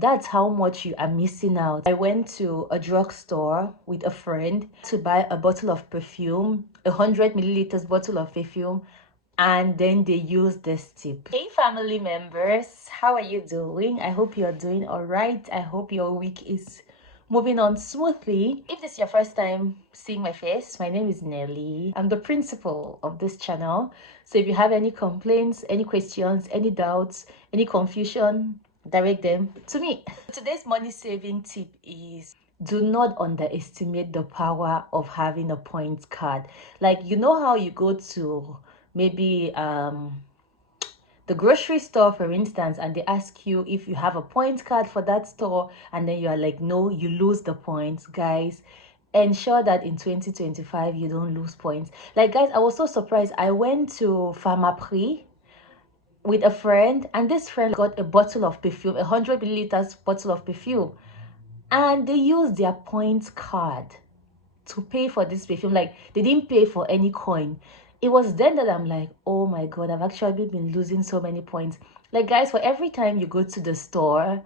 That's how much you are missing out. I went to a drugstore with a friend to buy a bottle of perfume, 100 milliliters bottle of perfume, and then they used this tip. Hey family members, how are you doing? I hope you're doing all right. I hope your week is moving on smoothly. If this is your first time seeing my face, my name is Nelly. I'm the principal of this channel. So if you have any complaints, any questions, any doubts, any confusion, direct them to me. Today's money saving tip is, do not underestimate the power of having a points card. Like, you know how you go to maybe the grocery store, for instance, and they ask you if you have a point card for that store, and then you are like, no, you lose the points. Guys, ensure that in 2025 you don't lose points. Like, guys, I was so surprised. I went to Pharmaprix with a friend, and this friend got a bottle of perfume, 100 milliliters bottle of perfume, and they used their points card to pay for this perfume. Like, they didn't pay for any coin. It was then that I'm like, oh my god, I've actually been losing so many points. Like, guys, for every time you go to the store,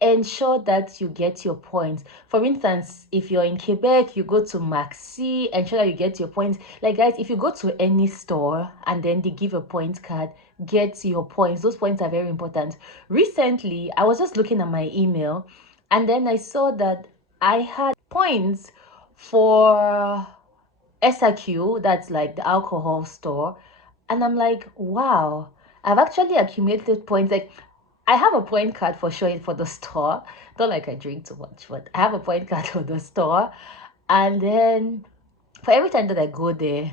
ensure that you get your points. For instance, if you're in Quebec, you go to Maxi, ensure that you get your points. Like, guys, if you go to any store and then they give a point card, get your points. Those points are very important. Recently, I was just looking at my email, and then I saw that I had points for SRQ, that's like the alcohol store. And I'm like, wow, I've actually accumulated points. Like, I have a point card for sure for the store. Not like I drink too much, but I have a point card for the store. And then for every time that I go there,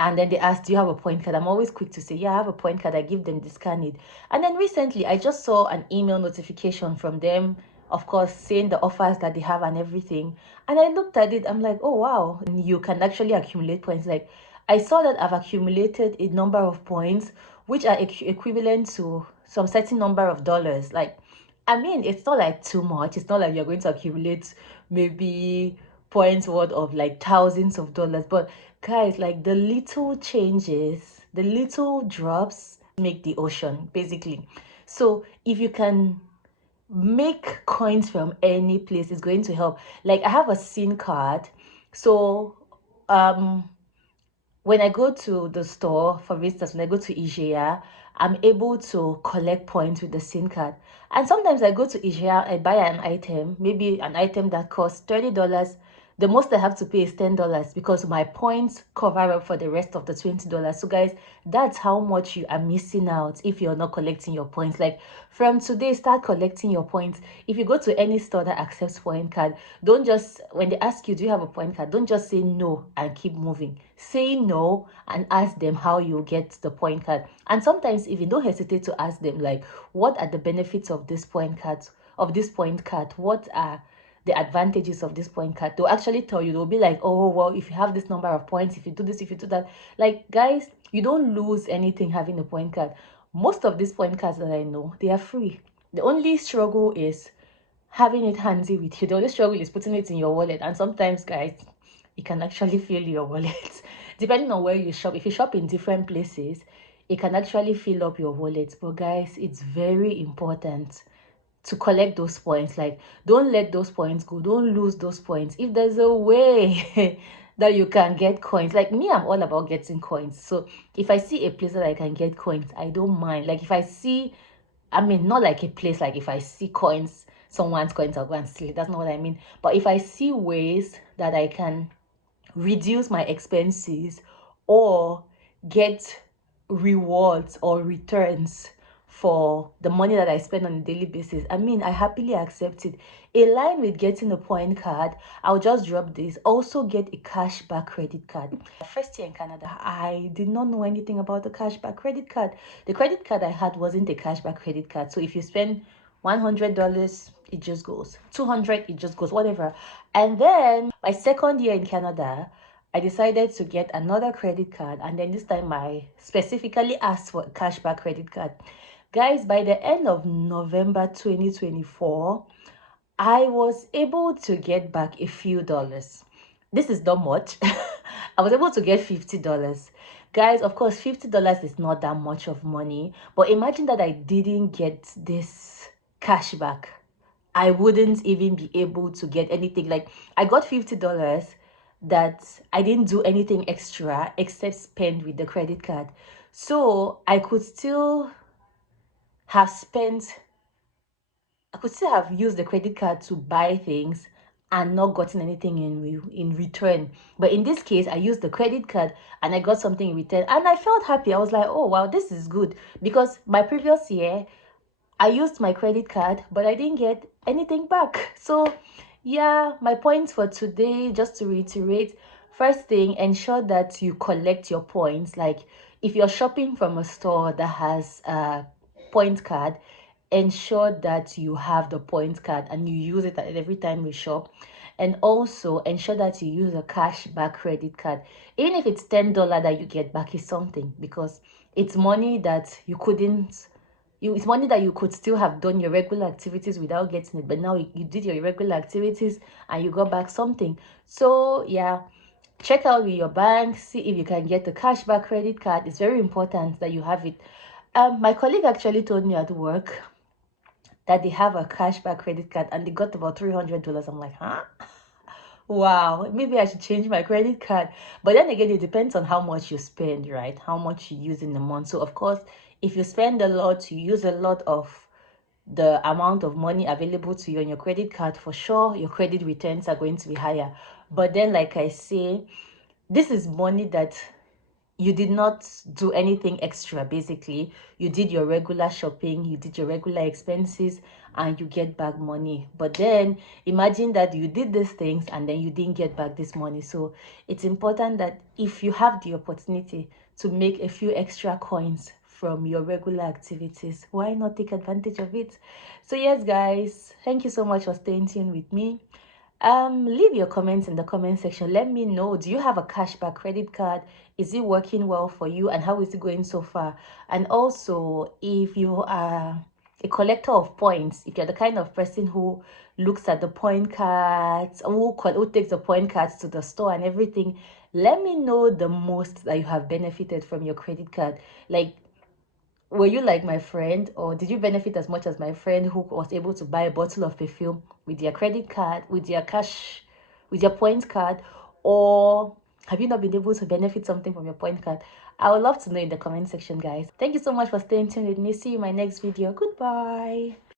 and then they ask, do you have a point card? I'm always quick to say, yeah, I have a point card. I give them the scan it. And then recently, I just saw an email notification from them, of course, saying the offers that they have and everything. And I looked at it. I'm like, oh, wow. And you can actually accumulate points. Like, I saw that I've accumulated a number of points, which are equivalent to some certain number of dollars. Like, I mean, it's not like too much. It's not like you're going to accumulate maybe points worth of like thousands of dollars. But guys, like, the little changes, the little drops make the ocean, basically. So if you can make coins from any place, it's going to help. Like, I have a SIM card. So when I go to the store, for instance, when I go to IGEA, I'm able to collect points with the SIM card. And sometimes I go to IGEA, I buy an item, maybe an item that costs $30. The most I have to pay is $10 because my points cover up for the rest of the $20. So guys, that's how much you are missing out if you're not collecting your points. Like, from today, start collecting your points. If you go to any store that accepts point card, don't just, when they ask you, do you have a point card, don't just say no and keep moving. Say no and ask them how you get the point card. And sometimes, if you don't hesitate to ask them, like, what are the benefits of this point card, what are the advantages of this point card, they'll actually tell you. They'll be like, oh, well, if you have this number of points, if you do this, if you do that. Like, guys, you don't lose anything having a point card. Most of these point cards that I know, they are free. The only struggle is having it handy with you. The only struggle is putting it in your wallet. And sometimes, guys, it can actually fill your wallet. Depending on where you shop. If you shop in different places, it can actually fill up your wallet. But guys, it's very important to collect those points. Like, don't let those points go. Don't lose those points. If there's a way that you can get coins, like me, I'm all about getting coins. So if I see a place that I can get coins, I don't mind. Like, if I see, I mean, not like a place, like if I see coins, someone's coins, I'll go and steal it. That's not what I mean. But if I see ways that I can reduce my expenses or get rewards or returns for the money that I spend on a daily basis, I mean, I happily accept it. In line with getting a point card, I'll just drop this. Also get a cashback credit card. First year in Canada, I did not know anything about the cashback credit card. The credit card I had wasn't a cashback credit card. So if you spend $100, it just goes. 200, it just goes, whatever. And then my second year in Canada, I decided to get another credit card, and then this time I specifically asked for a cashback credit card. Guys, by the end of November 2024, I was able to get back a few dollars. This is not much. I was able to get $50. Guys, of course, $50 is not that much of money, but imagine that I didn't get this cash back. I wouldn't even be able to get anything. Like, I got $50 that I didn't do anything extra except spend with the credit card. So have spent I could still have used the credit card to buy things and not gotten anything in return. But in this case, I used the credit card and I got something in return, and I felt happy. I was like, oh wow, this is good, because my previous year I used my credit card, but I didn't get anything back. So, yeah, my points for today, just to reiterate, first thing, ensure that you collect your points. Like, if you're shopping from a store that has a point card, ensure that you have the point card and you use it every time you shop. And also ensure that you use a cash back credit card. Even if it's $10 that you get back, is something, because it's money that you couldn't it's money that you could still have done your regular activities without getting it, but now you did your regular activities and you got back something. So yeah, check out with your bank, see if you can get a cashback credit card. It's very important that you have it. My colleague actually told me at work that they have a cashback credit card and they got about $300. I'm like, huh? Wow, maybe I should change my credit card. But then again, it depends on how much you spend, right? How much you use in a month. So of course, if you spend a lot, you use a lot of the amount of money available to you on your credit card, for sure your credit returns are going to be higher. But then, like I say, this is money that you did not do anything extra. Basically, you did your regular shopping, you did your regular expenses, and you get back money. But then imagine that you did these things and then you didn't get back this money. So it's important that if you have the opportunity to make a few extra coins from your regular activities, why not take advantage of it? So yes, guys, thank you so much for staying tuned with me. Leave your comments in the comment section. Let me know, do you have a cashback credit card? Is it working well for you, and how is it going so far? And also, if you are a collector of points, if you're the kind of person who looks at the point cards, who takes the point cards to the store and everything, let me know the most that you have benefited from your credit card. Like, were you like my friend, or did you benefit as much as my friend who was able to buy a bottle of perfume with their credit card, with their cash, with your point card? Or have you not been able to benefit something from your point card? I would love to know in the comment section, guys. Thank you so much for staying tuned with me. See you in my next video. Goodbye.